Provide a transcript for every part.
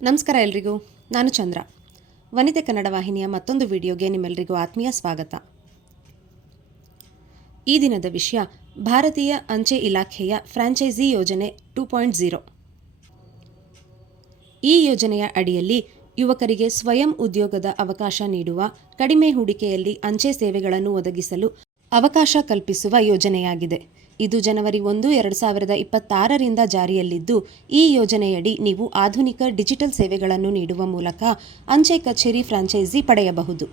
ನಮಸ್ಕಾರ ಎಲ್ರಿಗೂ. ನಾನು ಚಂದ್ರ. ವನಿತೆ ಕನ್ನಡ ವಾಹಿನಿಯ ಮತ್ತೊಂದು ವಿಡಿಯೋಗೆ ನಿಮ್ಮೆಲ್ಲರಿಗೂ ಆತ್ಮೀಯ ಸ್ವಾಗತ. ಈ ದಿನದ ವಿಷಯ ಭಾರತೀಯ ಅಂಚೆ ಇಲಾಖೆಯ ಫ್ರಾಂಚೈಸಿ ಯೋಜನೆ 2.0. ಈ ಯೋಜನೆಯ ಅಡಿಯಲ್ಲಿ ಯುವಕರಿಗೆ ಸ್ವಯಂ ಉದ್ಯೋಗದ ಅವಕಾಶ ನೀಡುವ, ಕಡಿಮೆ ಹೂಡಿಕೆಯಲ್ಲಿ ಅಂಚೆ ಸೇವೆಗಳನ್ನು ಒದಗಿಸಲು ಅವಕಾಶ ಕಲ್ಪಿಸುವ ಯೋಜನೆಯಾಗಿದೆ. ಇದು ಜನವರಿ 1, 2026ರಿಂದ ಜಾರಿಯಲ್ಲಿದ್ದು, ಈ ಯೋಜನೆಯಡಿ ನೀವು ಆಧುನಿಕ ಡಿಜಿಟಲ್ ಸೇವೆಗಳನ್ನು ನೀಡುವ ಮೂಲಕ ಅಂಚೆ ಕಚೇರಿ ಫ್ರಾಂಚೈಸಿ ಪಡೆಯಬಹುದು.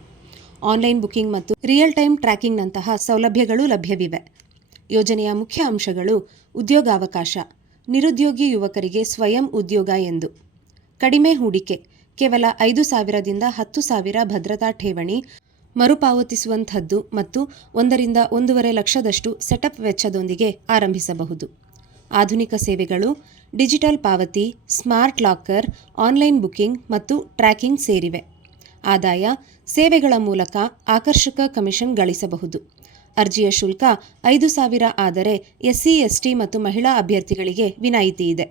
ಆನ್ಲೈನ್ ಬುಕಿಂಗ್ ಮತ್ತು ರಿಯಲ್ ಟೈಮ್ ಟ್ರ್ಯಾಕಿಂಗ್ನಂತಹ ಸೌಲಭ್ಯಗಳು ಲಭ್ಯವಿವೆ. ಯೋಜನೆಯ ಮುಖ್ಯ ಅಂಶಗಳು: ಉದ್ಯೋಗಾವಕಾಶ, ನಿರುದ್ಯೋಗಿ ಯುವಕರಿಗೆ ಸ್ವಯಂ ಉದ್ಯೋಗ ಎಂದು, ಕಡಿಮೆ ಹೂಡಿಕೆ, ಕೇವಲ 5,000ದಿಂದ 10,000 ಭದ್ರತಾ ಠೇವಣಿ, ಮರುಪಾವತಿಸುವಂಥದ್ದು ಮತ್ತು 1ರಿಂದ 1.5 ಲಕ್ಷದಷ್ಟು ಸೆಟಪ್ ವೆಚ್ಚದೊಂದಿಗೆ ಆರಂಭಿಸಬಹುದು. ಆಧುನಿಕ ಸೇವೆಗಳು: ಡಿಜಿಟಲ್ ಪಾವತಿ, ಸ್ಮಾರ್ಟ್ ಲಾಕರ್, ಆನ್ಲೈನ್ ಬುಕಿಂಗ್ ಮತ್ತು ಟ್ರ್ಯಾಕಿಂಗ್ ಸೇರಿವೆ. ಆದಾಯ: ಸೇವೆಗಳ ಮೂಲಕ ಆಕರ್ಷಕ ಕಮಿಷನ್ ಗಳಿಸಬಹುದು. ಅರ್ಜಿಯ ಶುಲ್ಕ 5,000 ಆದರೆ ಎಸ್ಸಿ, ಎಸ್ಟಿ ಮತ್ತು ಮಹಿಳಾ ಅಭ್ಯರ್ಥಿಗಳಿಗೆ ವಿನಾಯಿತಿ ಇದೆ.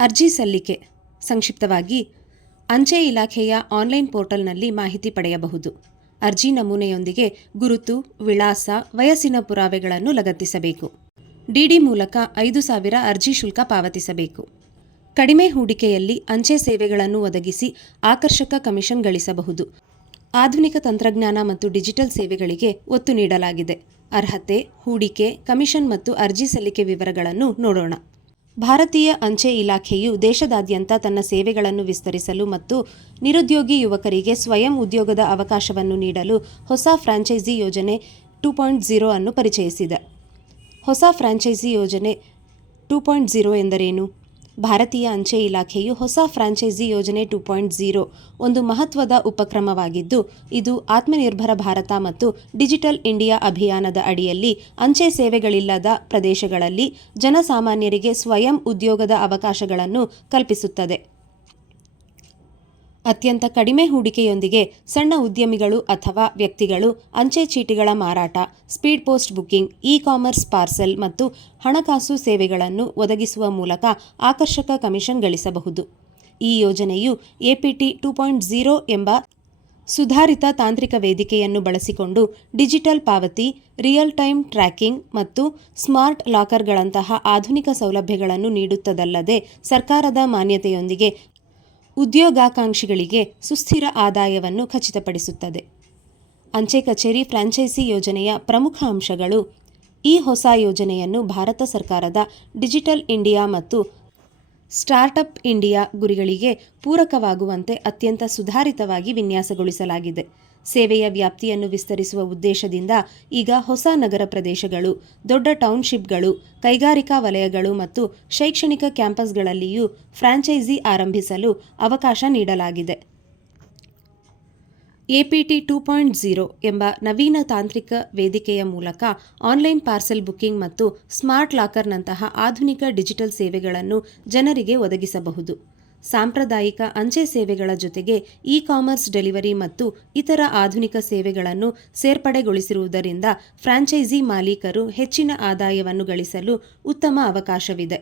ಅರ್ಜಿ ಸಲ್ಲಿಕೆ: ಸಂಕ್ಷಿಪ್ತವಾಗಿ, ಅಂಚೆ ಇಲಾಖೆಯ ಆನ್ಲೈನ್ ಪೋರ್ಟಲ್ನಲ್ಲಿ ಮಾಹಿತಿ ಪಡೆಯಬಹುದು. ಅರ್ಜಿ ನಮೂನೆಯೊಂದಿಗೆ ಗುರುತು, ವಿಳಾಸ, ವಯಸ್ಸಿನ ಪುರಾವೆಗಳನ್ನು ಲಗತ್ತಿಸಬೇಕು. ಡಿಡಿ ಮೂಲಕ 5,000 ಅರ್ಜಿ ಶುಲ್ಕ ಪಾವತಿಸಬೇಕು. ಕಡಿಮೆ ಹೂಡಿಕೆಯಲ್ಲಿ ಅಂಚೆ ಸೇವೆಗಳನ್ನು ಒದಗಿಸಿ ಆಕರ್ಷಕ ಕಮಿಷನ್ ಗಳಿಸಬಹುದು. ಆಧುನಿಕ ತಂತ್ರಜ್ಞಾನ ಮತ್ತು ಡಿಜಿಟಲ್ ಸೇವೆಗಳಿಗೆ ಒತ್ತು ನೀಡಲಾಗಿದೆ. ಅರ್ಹತೆ, ಹೂಡಿಕೆ, ಕಮಿಷನ್ ಮತ್ತು ಅರ್ಜಿ ಸಲ್ಲಿಕೆ ವಿವರಗಳನ್ನು ನೋಡೋಣ. ಭಾರತೀಯ ಅಂಚೆ ಇಲಾಖೆಯು ದೇಶದಾದ್ಯಂತ ತನ್ನ ಸೇವೆಗಳನ್ನು ವಿಸ್ತರಿಸಲು ಮತ್ತು ನಿರುದ್ಯೋಗಿ ಯುವಕರಿಗೆ ಸ್ವಯಂ ಉದ್ಯೋಗದ ಅವಕಾಶವನ್ನು ನೀಡಲು ಹೊಸ ಫ್ರಾಂಚೈಸಿ ಯೋಜನೆ 2.0 ಅನ್ನು ಪರಿಚಯಿಸಿದೆ. ಹೊಸ ಫ್ರಾಂಚೈಸಿ ಯೋಜನೆ 2.0 ಎಂದರೇನು? ಭಾರತೀಯ ಅಂಚೆ ಇಲಾಖೆಯು ಹೊಸ ಫ್ರಾಂಚೈಸಿ ಯೋಜನೆ 2.0 ಒಂದು ಮಹತ್ವದ ಉಪಕ್ರಮವಾಗಿದ್ದು, ಇದು ಆತ್ಮನಿರ್ಭರ ಭಾರತ ಮತ್ತು ಡಿಜಿಟಲ್ ಇಂಡಿಯಾ ಅಭಿಯಾನದ ಅಡಿಯಲ್ಲಿ ಅಂಚೆ ಸೇವೆಗಳಿಲ್ಲದ ಪ್ರದೇಶಗಳಲ್ಲಿ ಜನಸಾಮಾನ್ಯರಿಗೆ ಸ್ವಯಂ ಉದ್ಯೋಗದ ಅವಕಾಶಗಳನ್ನು ಕಲ್ಪಿಸುತ್ತದೆ. ಅತ್ಯಂತ ಕಡಿಮೆ ಹೂಡಿಕೆಯೊಂದಿಗೆ ಸಣ್ಣ ಉದ್ಯಮಿಗಳು ಅಥವಾ ವ್ಯಕ್ತಿಗಳು ಅಂಚೆ ಚೀಟಿಗಳ ಮಾರಾಟ, speed post booking, e-commerce, parcel ಮತ್ತು ಹಣಕಾಸು ಸೇವೆಗಳನ್ನು ಒದಗಿಸುವ ಮೂಲಕ ಆಕರ್ಷಕ ಕಮಿಷನ್ ಗಳಿಸಬಹುದು. ಈ ಯೋಜನೆಯು ಎಪಿಟಿ 2.0 ಎಂಬ ಸುಧಾರಿತ ತಾಂತ್ರಿಕ ವೇದಿಕೆಯನ್ನು ಬಳಸಿಕೊಂಡು ಡಿಜಿಟಲ್ ಪಾವತಿ, ರಿಯಲ್ ಟೈಮ್ ಟ್ರ್ಯಾಕಿಂಗ್ ಮತ್ತು ಸ್ಮಾರ್ಟ್ ಲಾಕರ್ಗಳಂತಹ ಆಧುನಿಕ ಸೌಲಭ್ಯಗಳನ್ನು ನೀಡುತ್ತದಲ್ಲದೆ, ಸರ್ಕಾರದ ಮಾನ್ಯತೆಯೊಂದಿಗೆ ಉದ್ಯೋಗಾಕಾಂಕ್ಷಿಗಳಿಗೆ ಸುಸ್ಥಿರ ಆದಾಯವನ್ನು ಖಚಿತಪಡಿಸುತ್ತದೆ. ಅಂಚೆ ಕಚೇರಿ ಫ್ರಾಂಚೈಸಿ ಯೋಜನೆಯ ಪ್ರಮುಖ ಅಂಶಗಳು: ಈ ಹೊಸ ಯೋಜನೆಯನ್ನು ಭಾರತ ಸರ್ಕಾರದ ಡಿಜಿಟಲ್ ಇಂಡಿಯಾ ಮತ್ತು ಸ್ಟಾರ್ಟ್ಅಪ್ ಇಂಡಿಯಾ ಗುರಿಗಳಿಗೆ ಪೂರಕವಾಗುವಂತೆ ಅತ್ಯಂತ ಸುಧಾರಿತವಾಗಿ ವಿನ್ಯಾಸಗೊಳಿಸಲಾಗಿದೆ. ಸೇವೆಯ ವ್ಯಾಪ್ತಿಯನ್ನು ವಿಸ್ತರಿಸುವ ಉದ್ದೇಶದಿಂದ ಈಗ ಹೊಸ ನಗರ ಪ್ರದೇಶಗಳು, ದೊಡ್ಡ ಟೌನ್ಶಿಪ್ಗಳು, ಕೈಗಾರಿಕಾ ವಲಯಗಳು ಮತ್ತು ಶೈಕ್ಷಣಿಕ ಕ್ಯಾಂಪಸ್ಗಳಲ್ಲಿಯೂ ಫ್ರಾಂಚೈಸಿ ಆರಂಭಿಸಲು ಅವಕಾಶ ನೀಡಲಾಗಿದೆ. ಎಪಿಟಿ 2.0 ಎಂಬ ನವೀನ ತಾಂತ್ರಿಕ ವೇದಿಕೆಯ ಮೂಲಕ ಆನ್ಲೈನ್ ಪಾರ್ಸೆಲ್ ಬುಕಿಂಗ್ ಮತ್ತು ಸ್ಮಾರ್ಟ್ ಲಾಕರ್ನಂತಹ ಆಧುನಿಕ ಡಿಜಿಟಲ್ ಸೇವೆಗಳನ್ನು ಜನರಿಗೆ ಒದಗಿಸಬಹುದು. ಸಾಂಪ್ರದಾಯಿಕ ಅಂಚೆ ಸೇವೆಗಳ ಜೊತೆಗೆ ಇ-ಕಾಮರ್ಸ್ ಡೆಲಿವರಿ ಮತ್ತು ಇತರ ಆಧುನಿಕ ಸೇವೆಗಳನ್ನು ಸೇರ್ಪಡೆಗೊಳಿಸಿರುವುದರಿಂದ ಫ್ರಾಂಚೈಸಿ ಮಾಲೀಕರು ಹೆಚ್ಚಿನ ಆದಾಯವನ್ನು ಗಳಿಸಲು ಉತ್ತಮ ಅವಕಾಶವಿದೆ.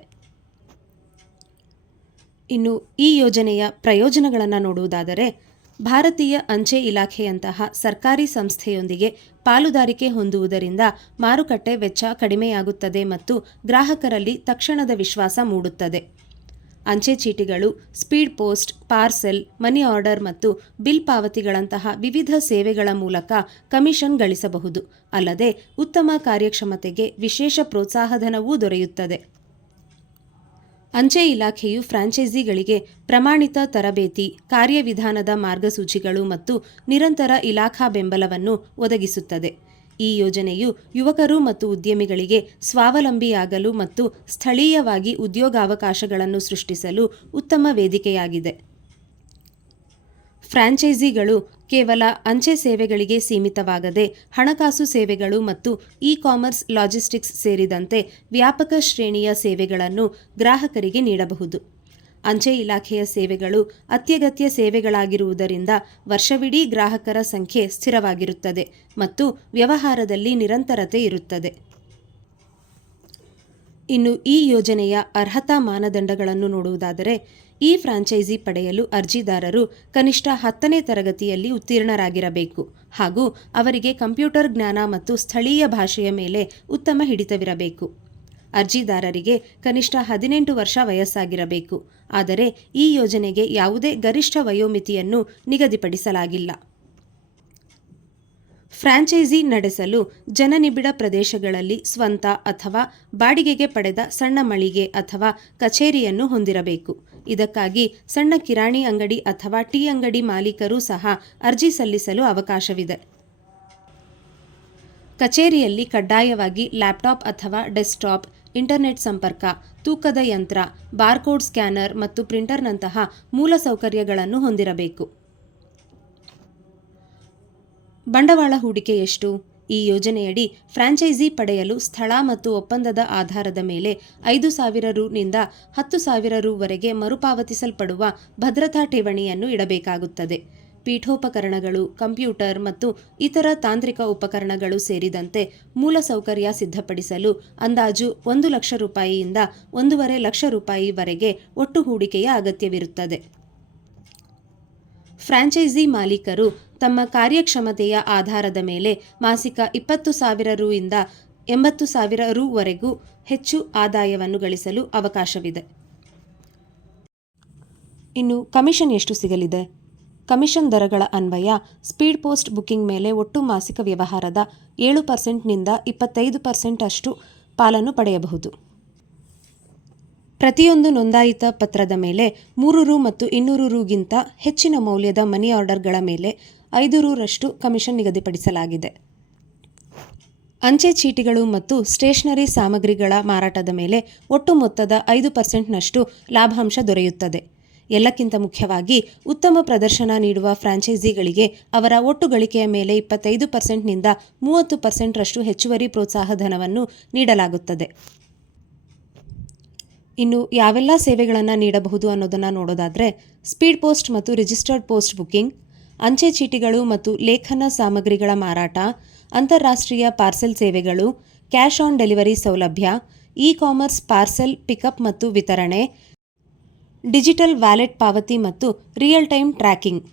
ಇನ್ನು ಈ ಯೋಜನೆಯ ಪ್ರಯೋಜನಗಳನ್ನು ನೋಡುವುದಾದರೆ, ಭಾರತೀಯ ಅಂಚೆ ಇಲಾಖೆಯಂತಹ ಸರ್ಕಾರಿ ಸಂಸ್ಥೆಯೊಂದಿಗೆ ಪಾಲುದಾರಿಕೆ ಹೊಂದುವುದರಿಂದ ಮಾರುಕಟ್ಟೆ ವೆಚ್ಚ ಕಡಿಮೆಯಾಗುತ್ತದೆ ಮತ್ತು ಗ್ರಾಹಕರಲ್ಲಿ ತಕ್ಷಣದ ವಿಶ್ವಾಸ ಮೂಡುತ್ತದೆ. ಅಂಚೆ ಚೀಟಿಗಳು, speed post, parcel, money order ಮತ್ತು ಬಿಲ್ ಪಾವತಿಗಳಂತಹ ವಿವಿಧ ಸೇವೆಗಳ ಮೂಲಕ ಕಮಿಷನ್ ಗಳಿಸಬಹುದು. ಅಲ್ಲದೆ ಉತ್ತಮ ಕಾರ್ಯಕ್ಷಮತೆಗೆ ವಿಶೇಷ ಪ್ರೋತ್ಸಾಹಧನವೂ ದೊರೆಯುತ್ತದೆ. ಅಂಚೆ ಇಲಾಖೆಯು ಫ್ರಾಂಚೈಸಿಗಳಿಗೆ ಪ್ರಮಾಣಿತ ತರಬೇತಿ, ಕಾರ್ಯವಿಧಾನದ ಮಾರ್ಗಸೂಚಿಗಳು ಮತ್ತು ನಿರಂತರ ಇಲಾಖಾ ಬೆಂಬಲವನ್ನು ಒದಗಿಸುತ್ತದೆ. ಈ ಯೋಜನೆಯು ಯುವಕರು ಮತ್ತು ಉದ್ಯಮಿಗಳಿಗೆ ಸ್ವಾವಲಂಬಿಯಾಗಲು ಮತ್ತು ಸ್ಥಳೀಯವಾಗಿ ಉದ್ಯೋಗಾವಕಾಶಗಳನ್ನು ಸೃಷ್ಟಿಸಲು ಉತ್ತಮ ವೇದಿಕೆಯಾಗಿದೆ. ಫ್ರಾಂಚೈಸಿಗಳು ಕೇವಲ ಅಂಚೆ ಸೇವೆಗಳಿಗೆ ಸೀಮಿತವಾಗದೆ ಹಣಕಾಸು ಸೇವೆಗಳು ಮತ್ತು ಇ-ಕಾಮರ್ಸ್, ಲಾಜಿಸ್ಟಿಕ್ಸ್ ಸೇರಿದಂತೆ ವ್ಯಾಪಕ ಶ್ರೇಣಿಯ ಸೇವೆಗಳನ್ನು ಗ್ರಾಹಕರಿಗೆ ನೀಡಬಹುದು. ಅಂಚೆ ಇಲಾಖೆಯ ಸೇವೆಗಳು ಅತ್ಯಗತ್ಯ ಸೇವೆಗಳಾಗಿರುವುದರಿಂದ ವರ್ಷವಿಡೀ ಗ್ರಾಹಕರ ಸಂಖ್ಯೆ ಸ್ಥಿರವಾಗಿರುತ್ತದೆ ಮತ್ತು ವ್ಯವಹಾರದಲ್ಲಿ ನಿರಂತರತೆ ಇರುತ್ತದೆ. ಇನ್ನು ಈ ಯೋಜನೆಯ ಅರ್ಹತಾ ಮಾನದಂಡಗಳನ್ನು ನೋಡುವುದಾದರೆ, ಈ ಫ್ರಾಂಚೈಸಿ ಪಡೆಯಲು ಅರ್ಜಿದಾರರು ಕನಿಷ್ಠ 10ನೇ ತರಗತಿಯಲ್ಲಿ ಉತ್ತೀರ್ಣರಾಗಿರಬೇಕು ಹಾಗೂ ಅವರಿಗೆ ಕಂಪ್ಯೂಟರ್ ಜ್ಞಾನ ಮತ್ತು ಸ್ಥಳೀಯ ಭಾಷೆಯ ಮೇಲೆ ಉತ್ತಮ ಹಿಡಿತವಿರಬೇಕು. ಅರ್ಜಿದಾರರಿಗೆ ಕನಿಷ್ಠ 18 ವರ್ಷ ವಯಸ್ಸಾಗಿರಬೇಕು. ಆದರೆ ಈ ಯೋಜನೆಗೆ ಯಾವುದೇ ಗರಿಷ್ಠ ವಯೋಮಿತಿಯನ್ನು ನಿಗದಿಪಡಿಸಲಾಗಿಲ್ಲ. ಫ್ರಾಂಚೈಸಿ ನಡೆಸಲು ಜನನಿಬಿಡ ಪ್ರದೇಶಗಳಲ್ಲಿ ಸ್ವಂತ ಅಥವಾ ಬಾಡಿಗೆಗೆ ಪಡೆದ ಸಣ್ಣ ಮಳಿಗೆ ಅಥವಾ ಕಚೇರಿಯನ್ನು ಹೊಂದಿರಬೇಕು. ಇದಕ್ಕಾಗಿ ಸಣ್ಣ ಕಿರಾಣಿ ಅಂಗಡಿ ಅಥವಾ ಟೀ ಅಂಗಡಿ ಮಾಲೀಕರೂ ಸಹ ಅರ್ಜಿ ಸಲ್ಲಿಸಲು ಅವಕಾಶವಿದೆ. ಕಚೇರಿಯಲ್ಲಿ ಕಡ್ಡಾಯವಾಗಿ ಲ್ಯಾಪ್ಟಾಪ್ ಅಥವಾ ಡೆಸ್ಕ್ಟಾಪ್, ಇಂಟರ್ನೆಟ್ ಸಂಪರ್ಕ, ತೂಕದ ಯಂತ್ರ, ಬಾರ್ಕೋಡ್ ಸ್ಕ್ಯಾನರ್ ಮತ್ತು ಪ್ರಿಂಟರ್ನಂತಹ ಮೂಲಸೌಕರ್ಯಗಳನ್ನು ಹೊಂದಿರಬೇಕು. ಬಂಡವಾಳ ಹೂಡಿಕೆ ಎಷ್ಟು? ಈ ಯೋಜನೆಯಡಿ ಫ್ರಾಂಚೈಸಿ ಪಡೆಯಲು ಸ್ಥಳ ಮತ್ತು ಒಪ್ಪಂದದ ಆಧಾರದ ಮೇಲೆ 5,000 ರುನಿಂದ 10,000 ರುವರೆಗೆ ಮರುಪಾವತಿಸಲ್ಪಡುವ ಭದ್ರತಾ ಠೇವಣಿಯನ್ನು ಇಡಬೇಕಾಗುತ್ತದೆ. ಪೀಠೋಪಕರಣಗಳು, ಕಂಪ್ಯೂಟರ್ ಮತ್ತು ಇತರ ತಾಂತ್ರಿಕ ಉಪಕರಣಗಳು ಸೇರಿದಂತೆ ಮೂಲಸೌಕರ್ಯ ಸಿದ್ಧಪಡಿಸಲು ಅಂದಾಜು 1 ಲಕ್ಷ ರೂಪಾಯಿಯಿಂದ 1.5 ಲಕ್ಷ ರೂಪಾಯಿವರೆಗೆ ಒಟ್ಟು ಹೂಡಿಕೆಯ ಅಗತ್ಯವಿರುತ್ತದೆ. ಫ್ರಾಂಚೈಸಿ ಮಾಲೀಕರು ತಮ್ಮ ಕಾರ್ಯಕ್ಷಮತೆಯ ಆಧಾರದ ಮೇಲೆ ಮಾಸಿಕ 20,000 ರುಯಿಂದ 80,000 ರುವರೆಗೂ ಹೆಚ್ಚು ಆದಾಯವನ್ನು ಗಳಿಸಲು ಅವಕಾಶವಿದೆ. ಇನ್ನು ಕಮಿಷನ್ ಎಷ್ಟು ಸಿಗಲಿದೆ? ಕಮಿಷನ್ ದರಗಳ ಅನ್ವಯ ಸ್ಪೀಡ್ ಪೋಸ್ಟ್ ಬುಕಿಂಗ್ ಮೇಲೆ ಒಟ್ಟು ಮಾಸಿಕ ವ್ಯವಹಾರದ 7% ನಿಂದ 25% ಅಷ್ಟು ಪಾಲನ್ನು ಪಡೆಯಬಹುದು. ಪ್ರತಿಯೊಂದು ನೋಂದಾಯಿತ ಪತ್ರದ ಮೇಲೆ 3 ರು ಮತ್ತು 200 ರುಗಿಂತ ಹೆಚ್ಚಿನ ಮೌಲ್ಯದ ಮನಿ ಆರ್ಡರ್ಗಳ ಮೇಲೆ 5 ರುರಷ್ಟು ಕಮಿಷನ್ ನಿಗದಿಪಡಿಸಲಾಗಿದೆ. ಅಂಚೆ ಚೀಟಿಗಳು ಮತ್ತು ಸ್ಟೇಷನರಿ ಸಾಮಗ್ರಿಗಳ ಮಾರಾಟದ ಮೇಲೆ ಒಟ್ಟು ಮೊತ್ತದ 5%ನಷ್ಟು ಲಾಭಾಂಶ ದೊರೆಯುತ್ತದೆ. ಎಲ್ಲಕ್ಕಿಂತ ಮುಖ್ಯವಾಗಿ ಉತ್ತಮ ಪ್ರದರ್ಶನ ನೀಡುವ ಫ್ರಾಂಚೈಸಿಗಳಿಗೆ ಅವರ ಒಟ್ಟು ಗಳಿಕೆಯ ಮೇಲೆ 25% ನಿಂದ 30% ರಷ್ಟು ಹೆಚ್ಚುವರಿ ಪ್ರೋತ್ಸಾಹ ಧನವನ್ನು ನೀಡಲಾಗುತ್ತದೆ. ಇನ್ನು ಯಾವೆಲ್ಲ ಸೇವೆಗಳನ್ನು ನೀಡಬಹುದು ಅನ್ನೋದನ್ನು ನೋಡೋದಾದರೆ, ಸ್ಪೀಡ್ ಪೋಸ್ಟ್ ಮತ್ತು ರಿಜಿಸ್ಟರ್ಡ್ ಪೋಸ್ಟ್ ಬುಕಿಂಗ್, ಅಂಚೆ ಚೀಟಿಗಳು ಮತ್ತು ಲೇಖನ ಸಾಮಗ್ರಿಗಳ ಮಾರಾಟ, ಅಂತಾರಾಷ್ಟ್ರೀಯ ಪಾರ್ಸೆಲ್ ಸೇವೆಗಳು, ಕ್ಯಾಶ್ ಆನ್ ಡೆಲಿವರಿ ಸೌಲಭ್ಯ, ಇ-ಕಾಮರ್ಸ್ ಪಾರ್ಸೆಲ್ ಪಿಕಪ್ ಮತ್ತು ವಿತರಣೆ, ಡಿಜಿಟಲ್ ವ್ಯಾಲೆಟ್ ಪಾವತಿ ಮತ್ತು ರಿಯಲ್ ಟೈಮ್ ಟ್ರ್ಯಾಕಿಂಗ್.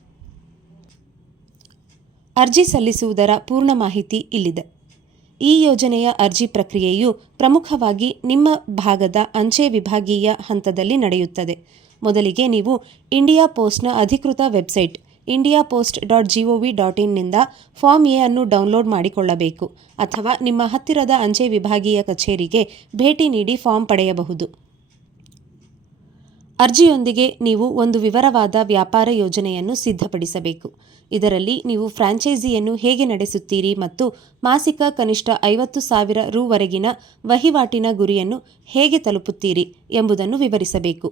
ಅರ್ಜಿ ಸಲ್ಲಿಸುವುದರ ಪೂರ್ಣ ಮಾಹಿತಿ ಇಲ್ಲಿದೆ. ಈ ಯೋಜನೆಯ ಅರ್ಜಿ ಪ್ರಕ್ರಿಯೆಯು ಪ್ರಮುಖವಾಗಿ ನಿಮ್ಮ ಭಾಗದ ಅಂಚೆ ವಿಭಾಗೀಯ ಹಂತದಲ್ಲಿ ನಡೆಯುತ್ತದೆ. ಮೊದಲಿಗೆ ನೀವು ಇಂಡಿಯಾ ಪೋಸ್ಟ್ನ ಅಧಿಕೃತ ವೆಬ್ಸೈಟ್ indiapost.gov.in ನಿಂದ ಫಾರ್ಮ್ ಎ ಅನ್ನು ಡೌನ್ಲೋಡ್ ಮಾಡಿಕೊಳ್ಳಬೇಕು ಅಥವಾ ನಿಮ್ಮ ಹತ್ತಿರದ ಅಂಚೆ ವಿಭಾಗೀಯ ಕಚೇರಿಗೆ ಭೇಟಿ ನೀಡಿ ಫಾರ್ಮ್ ಪಡೆಯಬಹುದು. ಅರ್ಜಿಯೊಂದಿಗೆ ನೀವು ಒಂದು ವಿವರವಾದ ವ್ಯಾಪಾರ ಯೋಜನೆಯನ್ನು ಸಿದ್ಧಪಡಿಸಬೇಕು. ಇದರಲ್ಲಿ ನೀವು ಫ್ರಾಂಚೈಸಿಯನ್ನು ಹೇಗೆ ನಡೆಸುತ್ತೀರಿ ಮತ್ತು ಮಾಸಿಕ ಕನಿಷ್ಠ 50,000 ರುವರೆಗಿನ ವಹಿವಾಟಿನ ಗುರಿಯನ್ನು ಹೇಗೆ ತಲುಪುತ್ತೀರಿ ಎಂಬುದನ್ನು ವಿವರಿಸಬೇಕು.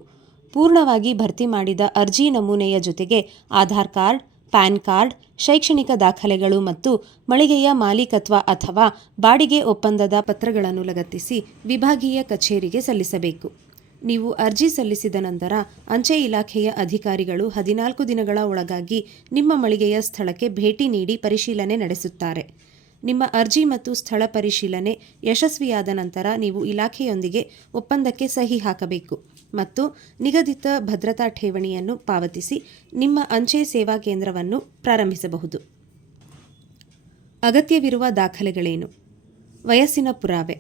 ಪೂರ್ಣವಾಗಿ ಭರ್ತಿ ಮಾಡಿದ ಅರ್ಜಿ ನಮೂನೆಯ ಜೊತೆಗೆ ಆಧಾರ್ ಕಾರ್ಡ್, ಪ್ಯಾನ್ ಕಾರ್ಡ್, ಶೈಕ್ಷಣಿಕ ದಾಖಲೆಗಳು ಮತ್ತು ಮಳಿಗೆಯ ಮಾಲೀಕತ್ವ ಅಥವಾ ಬಾಡಿಗೆ ಒಪ್ಪಂದದ ಪತ್ರಗಳನ್ನು ಲಗತ್ತಿಸಿ ವಿಭಾಗೀಯ ಕಚೇರಿಗೆ ಸಲ್ಲಿಸಬೇಕು. ನೀವು ಅರ್ಜಿ ಸಲ್ಲಿಸಿದ ನಂತರ ಅಂಚೆ ಇಲಾಖೆಯ ಅಧಿಕಾರಿಗಳು 14 ದಿನಗಳ ಒಳಗಾಗಿ ನಿಮ್ಮ ಮಳಿಗೆಯ ಸ್ಥಳಕ್ಕೆ ಭೇಟಿ ನೀಡಿ ಪರಿಶೀಲನೆ ನಡೆಸುತ್ತಾರೆ. ನಿಮ್ಮ ಅರ್ಜಿ ಮತ್ತು ಸ್ಥಳ ಪರಿಶೀಲನೆ ಯಶಸ್ವಿಯಾದ ನಂತರ ನೀವು ಇಲಾಖೆಯೊಂದಿಗೆ ಒಪ್ಪಂದಕ್ಕೆ ಸಹಿ ಹಾಕಬೇಕು ಮತ್ತು ನಿಗದಿತ ಭದ್ರತಾ ಠೇವಣಿಯನ್ನು ಪಾವತಿಸಿ ನಿಮ್ಮ ಅಂಚೆ ಸೇವಾ ಕೇಂದ್ರವನ್ನು ಪ್ರಾರಂಭಿಸಬಹುದು. ಅಗತ್ಯವಿರುವ ದಾಖಲೆಗಳೇನು? ವಯಸ್ಸಿನ ಪುರಾವೆ.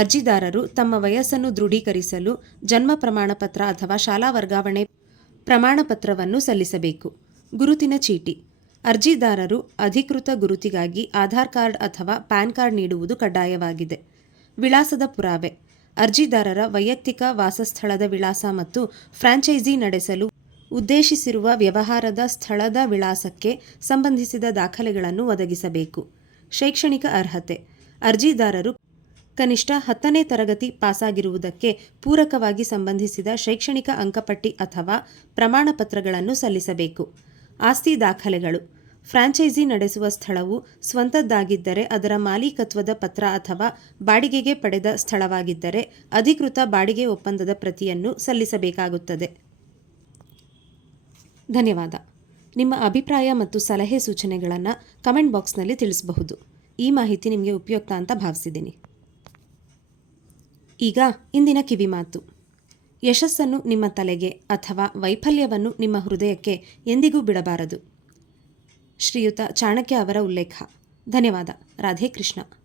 ಅರ್ಜಿದಾರರು ತಮ್ಮ ವಯಸ್ಸನ್ನು ದೃಢೀಕರಿಸಲು ಜನ್ಮ ಪ್ರಮಾಣಪತ್ರ ಅಥವಾ ಶಾಲಾ ವರ್ಗಾವಣೆ ಪ್ರಮಾಣಪತ್ರವನ್ನು ಸಲ್ಲಿಸಬೇಕು. ಗುರುತಿನ ಚೀಟಿ. ಅರ್ಜಿದಾರರು ಅಧಿಕೃತ ಗುರುತಿಗಾಗಿ ಆಧಾರ್ ಕಾರ್ಡ್ ಅಥವಾ ಪ್ಯಾನ್ ಕಾರ್ಡ್ ನೀಡುವುದು ಕಡ್ಡಾಯವಾಗಿದೆ. ವಿಳಾಸದ ಪುರಾವೆ. ಅರ್ಜಿದಾರರ ವೈಯಕ್ತಿಕ ವಾಸಸ್ಥಳದ ವಿಳಾಸ ಮತ್ತು ಫ್ರಾಂಚೈಸಿ ನಡೆಸಲು ಉದ್ದೇಶಿಸಿರುವ ವ್ಯವಹಾರದ ಸ್ಥಳದ ವಿಳಾಸಕ್ಕೆ ಸಂಬಂಧಿಸಿದ ದಾಖಲೆಗಳನ್ನು ಒದಗಿಸಬೇಕು. ಶೈಕ್ಷಣಿಕ ಅರ್ಹತೆ. ಅರ್ಜಿದಾರರು ಕನಿಷ್ಠ 10ನೇ ತರಗತಿ ಪಾಸಾಗಿರುವುದಕ್ಕೆ ಪೂರಕವಾಗಿ ಸಂಬಂಧಿಸಿದ ಶೈಕ್ಷಣಿಕ ಅಂಕಪಟ್ಟಿ ಅಥವಾ ಪ್ರಮಾಣಪತ್ರಗಳನ್ನು ಸಲ್ಲಿಸಬೇಕು. ಆಸ್ತಿ ದಾಖಲೆಗಳು. ಫ್ರಾಂಚೈಸಿ ನಡೆಸುವ ಸ್ಥಳವು ಸ್ವಂತದ್ದಾಗಿದ್ದರೆ ಅದರ ಮಾಲೀಕತ್ವದ ಪತ್ರ ಅಥವಾ ಬಾಡಿಗೆಗೆ ಪಡೆದ ಸ್ಥಳವಾಗಿದ್ದರೆ ಅಧಿಕೃತ ಬಾಡಿಗೆ ಒಪ್ಪಂದದ ಪ್ರತಿಯನ್ನು ಸಲ್ಲಿಸಬೇಕಾಗುತ್ತದೆ. ಧನ್ಯವಾದ. ನಿಮ್ಮ ಅಭಿಪ್ರಾಯ ಮತ್ತು ಸಲಹೆ ಸೂಚನೆಗಳನ್ನು ಕಮೆಂಟ್ ಬಾಕ್ಸ್ನಲ್ಲಿ ತಿಳಿಸಬಹುದು. ಈ ಮಾಹಿತಿ ನಿಮಗೆ ಉಪಯುಕ್ತ ಅಂತ ಭಾವಿಸಿದ್ದೀನಿ. ಈಗ ಇಂದಿನ ಕಿವಿಮಾತು. ಯಶಸ್ಸನ್ನು ನಿಮ್ಮ ತಲೆಗೆ ಅಥವಾ ವೈಫಲ್ಯವನ್ನು ನಿಮ್ಮ ಹೃದಯಕ್ಕೆ ಎಂದಿಗೂ ಬಿಡಬಾರದು. ಶ್ರೀಯುತ ಚಾಣಕ್ಯ ಅವರ ಉಲ್ಲೇಖ. ಧನ್ಯವಾದ. ರಾಧೇ ಕೃಷ್ಣ.